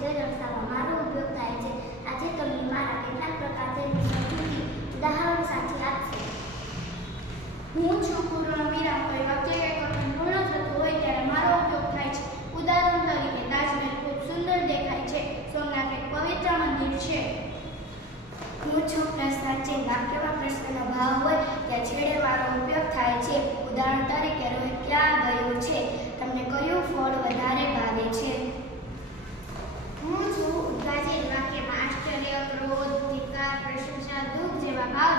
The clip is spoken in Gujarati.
પરિચય દર્શાવવા મારો ઉપયોગ થાય છે. આજે તમને મારા કેટલાક પ્રકાર તેમની સમજૂતી ઉદાહરણ સાથે આપશે. હું છું પૂર્ણ વિરામ. કોઈ વાક્ય કે કથન પૂર્ણ થતું હોય ત્યારે મારો ઉપયોગ થાય છે. ઉદાહરણ તરીકે તાજમહેલ ખૂબ સુંદર દેખાય છે. સોમનાથ એક પવિત્ર મંદિર છે. હું છું પ્રશ્નાર્થ. વાક્યમાં પ્રશ્નનો ભાવ હોય ત્યાં છેડે મારો ઉપયોગ થાય છે. ઉદાહરણ તરીકે રોહિત ક્યાં ગયો છે? તમને કયું ફળ વધારે ભાવે છે? હું છું ઉદ્ગાજી. વાક્યમાં આશ્ચર્ય, ક્રોધ, ધિક્કાર, પ્રશંસા, દુઃખ જેવા ભાવ